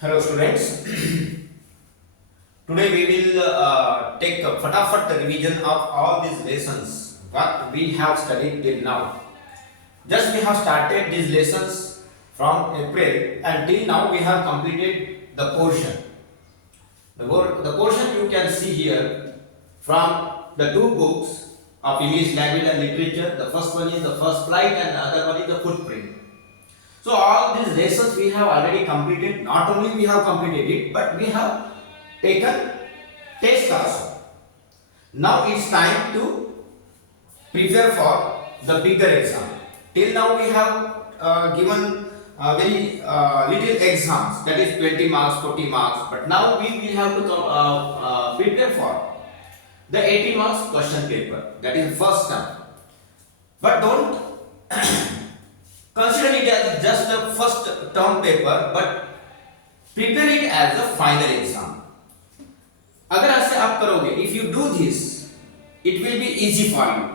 Hello students. Today we will take a fatafat revision of all these lessons what we have studied till now. Just we have started these lessons from April and till now we have completed the portion. The portion you can see here from the two books of English language and literature. The first one is the first flight and the other one is the footprint. So all these lessons we have already completed. Not only we have completed it, but we have taken test also. Now it's time to prepare for the bigger exam. Till now we have given very little exams, that is 20 marks, 40 marks. But now we will have to prepare for the 80 marks question paper. That is first term. But don't consider it as just a first term paper, but prepare it as a final exam. अगर ऐसे आप करोगे, if you do this, it will be easy for you.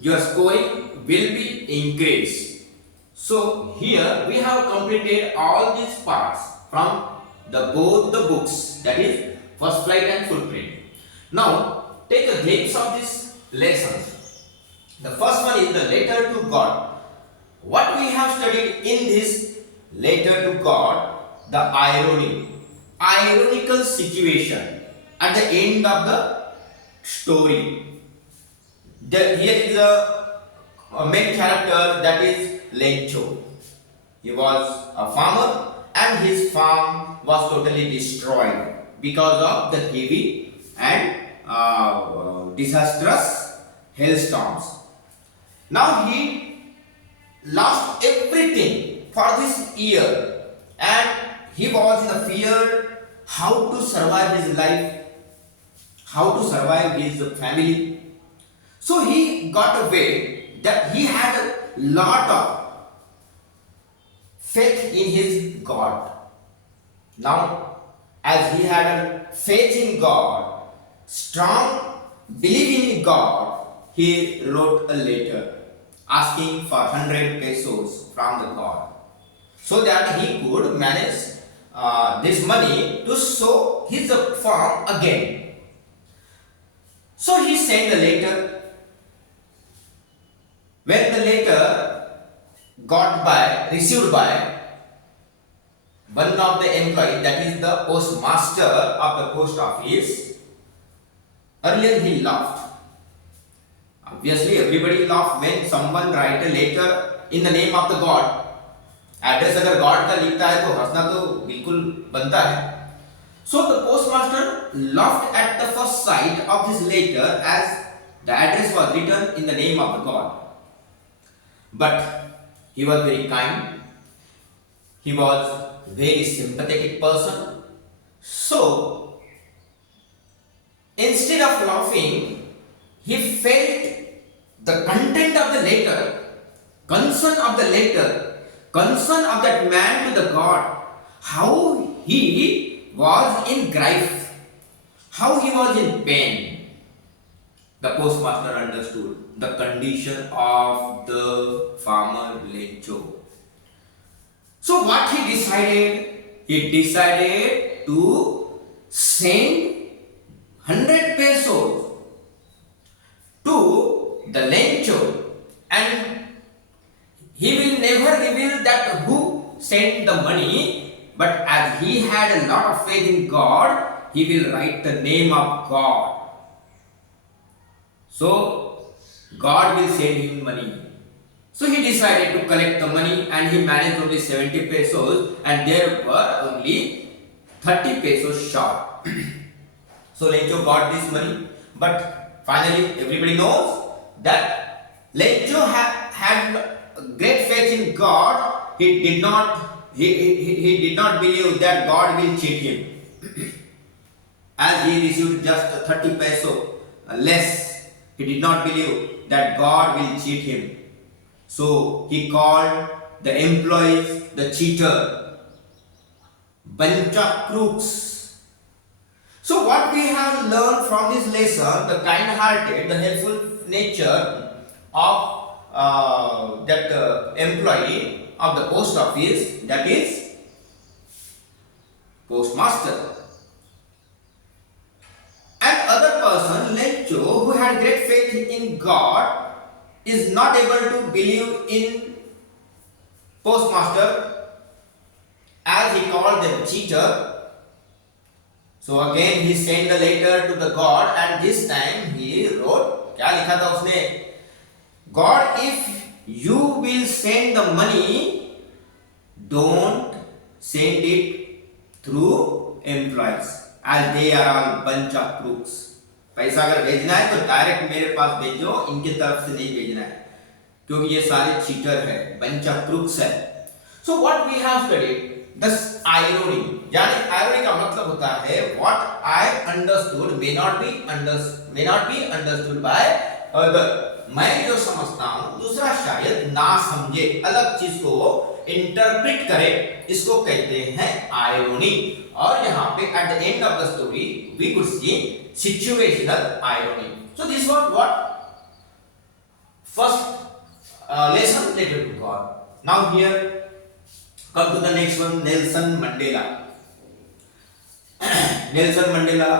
Your scoring will be increased. So here we have completed all these parts from both the books, that is first flight and footprint. Now take a glimpse of these lessons. The first one is the letter to God. What we have studied in this letter to God, the ironical situation at the end of the story. Here is a main character, that is Lencho. He was a farmer and his farm was totally destroyed because of the heavy and disastrous hailstorms. Now he lost everything for this year and he was in a fear how to survive his life, how to survive his family. So he got away that he had a lot of faith in his God. Now as he had a faith in God, strong belief in God, he wrote a letter asking for 100 pesos from the God so that he could manage this money to sow his farm again. So he sent a letter. When the letter received by one of the employees, that is the postmaster of the post office, earlier he laughed. Obviously, everybody laughs when someone write a letter in the name of the God. Address अगर God का लिखता है तो हंसना तो बिल्कुल बनता है. So the postmaster laughed at the first sight of his letter as the address was written in the name of the God. But he was very kind. He was very sympathetic person. So instead of laughing, he felt the content of the letter, concern of the letter, concern of that man to the God, how he was in grief, how he was in pain. The postmaster understood the condition of the farmer Lencho. So what he decided? He decided to send 100 pesos to the Lencho, and he will never reveal that who sent the money, but as he had a lot of faith in God, he will write the name of God. So God will send him money. So he decided to collect the money and he managed only 70 pesos and there were only 30 pesos short. So Lencho got this money, but finally everybody knows that Lencho had great faith in God. He did not believe that God will cheat him. As he received just 30 peso less, he did not believe that God will cheat him. So he called the employees the cheater, bunch of crooks. So what we have learned from this lesson, the kind-hearted, the helpful nature of that employee of the post office, that is postmaster. And other person, Lencho, who had great faith in God, is not able to believe in postmaster, as he called them cheater. So again he sent the letter to the God, and this time he wrote, क्या लिखा था उसने? God, if you will send the money, don't send it through employees, as they are all bunch of crooks. पैसा अगर भेजना है तो direct मेरे पास भेजो, इनके तरफ से नहीं भेजना है, क्योंकि ये सारे चीटर है, bunch of crooks है. So what we have studied, this irony, यानी irony का मतलब होता है what I understood may not be understood by other. मैं जो समझता हूं दूसरा शायद ना समझे, अलग चीज को इंटरप्रेट करे, इसको कहते हैं आयरोनी. और यहाँ पे at the end of the story we could see situational irony. So this was what first lesson related to God. Now here come to the next one, Nelson Mandela. Nelson Mandela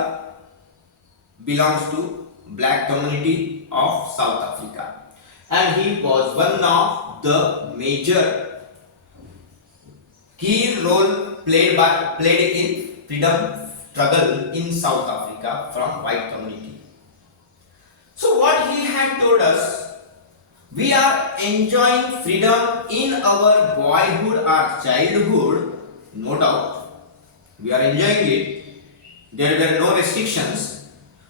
belongs to black community of South Africa, and he was one of the major key role played in freedom struggle in South Africa from white community. So what he had told us, we are enjoying freedom in our boyhood or childhood, no doubt. We are enjoying it. There were no restrictions.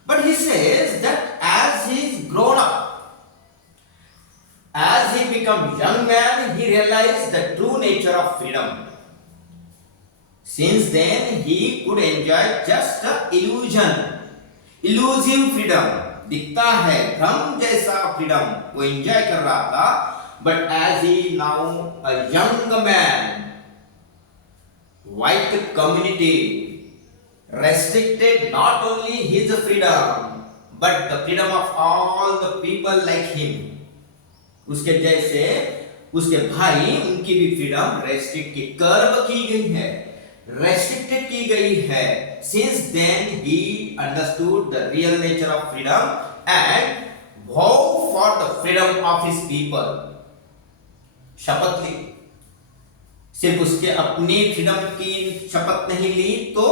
But he says that as he is grown up, as he become young man, he realized the true nature of freedom. Since then, he could enjoy just a illusive freedom. दिखता है भ्रम जैसा freedom वो enjoy कर रहा था. But as he now a young man, white community restricted not only his freedom but the freedom of all the people like him. उसके जैसे उसके भाई, उनकी भी फ्रीडम रेस्ट्रिक्ट की, कर्व की गई है, restricted की गई है. Since then he understood the real nature of freedom and vowed for the freedom of his people. शपथ ली, सिर्फ उसके अपनी फ्रीडम की शपथ नहीं ली, तो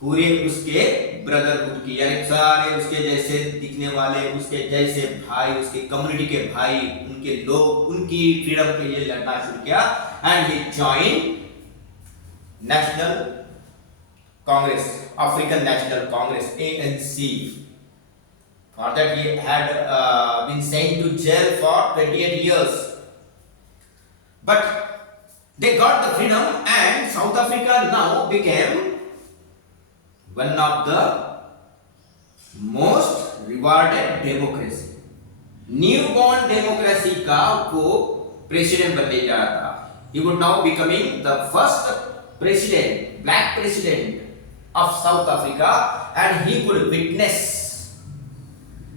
पूरे उसके ब्रदरहुड की, यानी सारे उसके जैसे दिखने वाले, उसके जैसे भाई, उसके कम्युनिटी के भाई, उनके लोग, उनकी फ्रीडम के लिए लड़ना शुरू किया. And he joined national Congress, African national Congress, ANC. For that he had been sent to jail for 28 years. But they got the freedom, and South Africa now became one of the most rewarded democracy. Newborn democracy का वो president बनने जा रहा था. He would now becoming the first president, black president of South Africa, and he could witness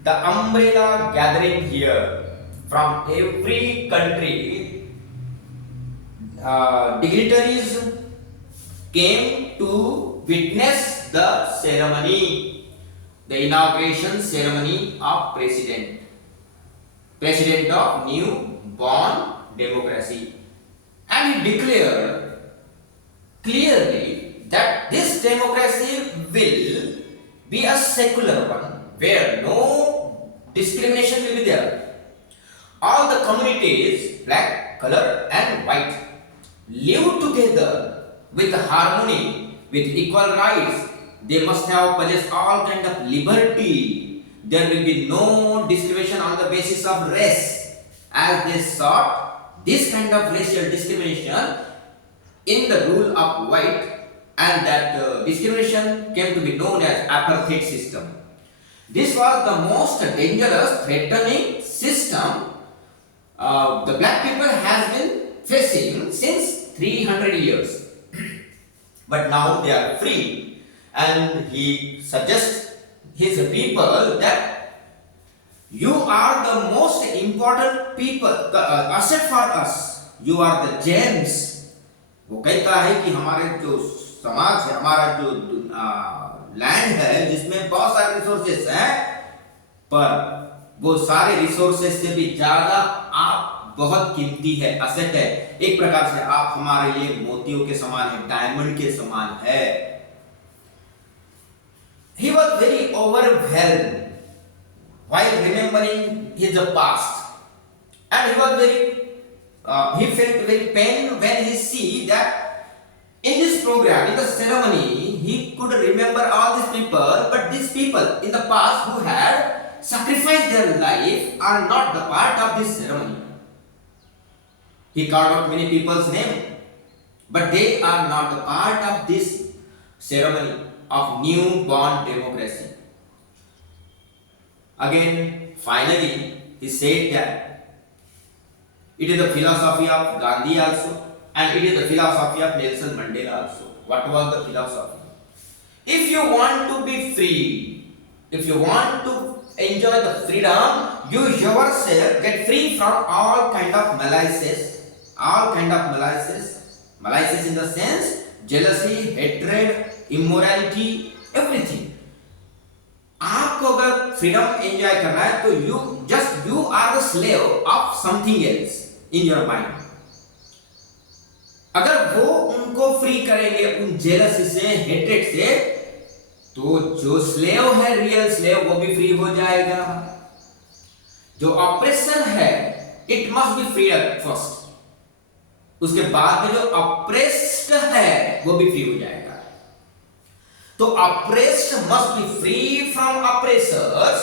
the umbrella gathering here from every country. Dignitaries came to witness the ceremony, the inauguration ceremony of president of newborn democracy. And he declared clearly that this democracy will be a secular one, where no discrimination will be there. All the communities, black, colored and white, live together with harmony, with equal rights. They must have possessed all kind of liberty. There will be no discrimination on the basis of race, as they sought this kind of racial discrimination in the rule of white, and that discrimination came to be known as apartheid system. This was the most dangerous, threatening system the black people has been facing since 300 years. But now they are free, and he suggests his people that you are the most important people, asset for us. You are the gems. वो कहता है कि हमारे जो समाज है, हमारा जो लैंड है जिसमें बहुत सारे रिसोर्सेस हैं, पर वो सारे रिसोर्सेस से भी ज्यादा आप बहुत कीमती है, असेट है। एक प्रकार से आप हमारे लिए मोतियों के समान है, डायमंड के समान है। He was very overwhelmed while remembering his past, and he felt very pain when he see that in this program, in the ceremony, he could remember all these people, but these people in the past who had sacrificed their life are not the part of this ceremony. He called out many people's name, but they are not the part of this ceremony of newborn democracy. Again, finally, he said that it is the philosophy of Gandhi also, and it is the philosophy of Nelson Mandela also. What was the philosophy? If you want to be free, if you want to enjoy the freedom, you yourself get free from all kind of malices. All kind of malices. Malices in the sense jealousy, hatred, immorality, everything. आपको अगर freedom enjoy करना है तो you are the slave of something else in your mind. अगर वो उनको free करेंगे उन जेलसी से, हेट्रेड से, तो जो स्लेव है, रियल स्लेव, वो भी फ्री हो जाएगा। जो ऑपरेशन है, it must be free first, उसके बाद में जो ऑपरेस्ड है वो भी फ्री हो जाएगा। तो oppressed must be free from oppressors,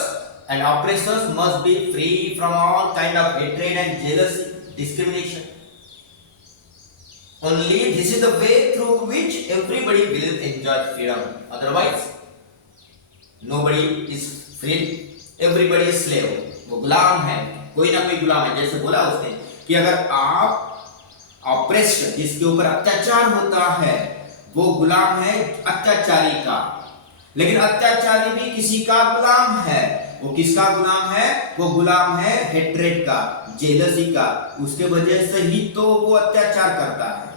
and oppressors must be free from all kind of hatred and jealousy, discrimination. Only this is the way through which everybody will enjoy freedom. Otherwise, nobody is free. Everybody is slave. वो गुलाम है, कोई ना कोई गुलाम है। जैसे बोला उसने कि अगर आप ऑपरेस्ड, जिसके ऊपर अत्याचार होता है, वो गुलाम है अत्याचारी का, लेकिन अत्याचारी भी किसी का गुलाम है। वो किसका गुलाम है? वो गुलाम है हेट्रेड का, जेलसी का। उसके वजह से ही तो वो अत्याचार करता है।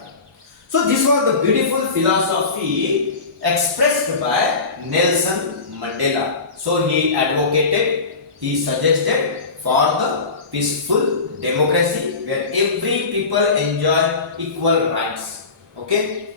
So this was the beautiful philosophy expressed by Nelson Mandela. So he advocated, he suggested for the peaceful democracy where every people enjoy equal rights. Okay.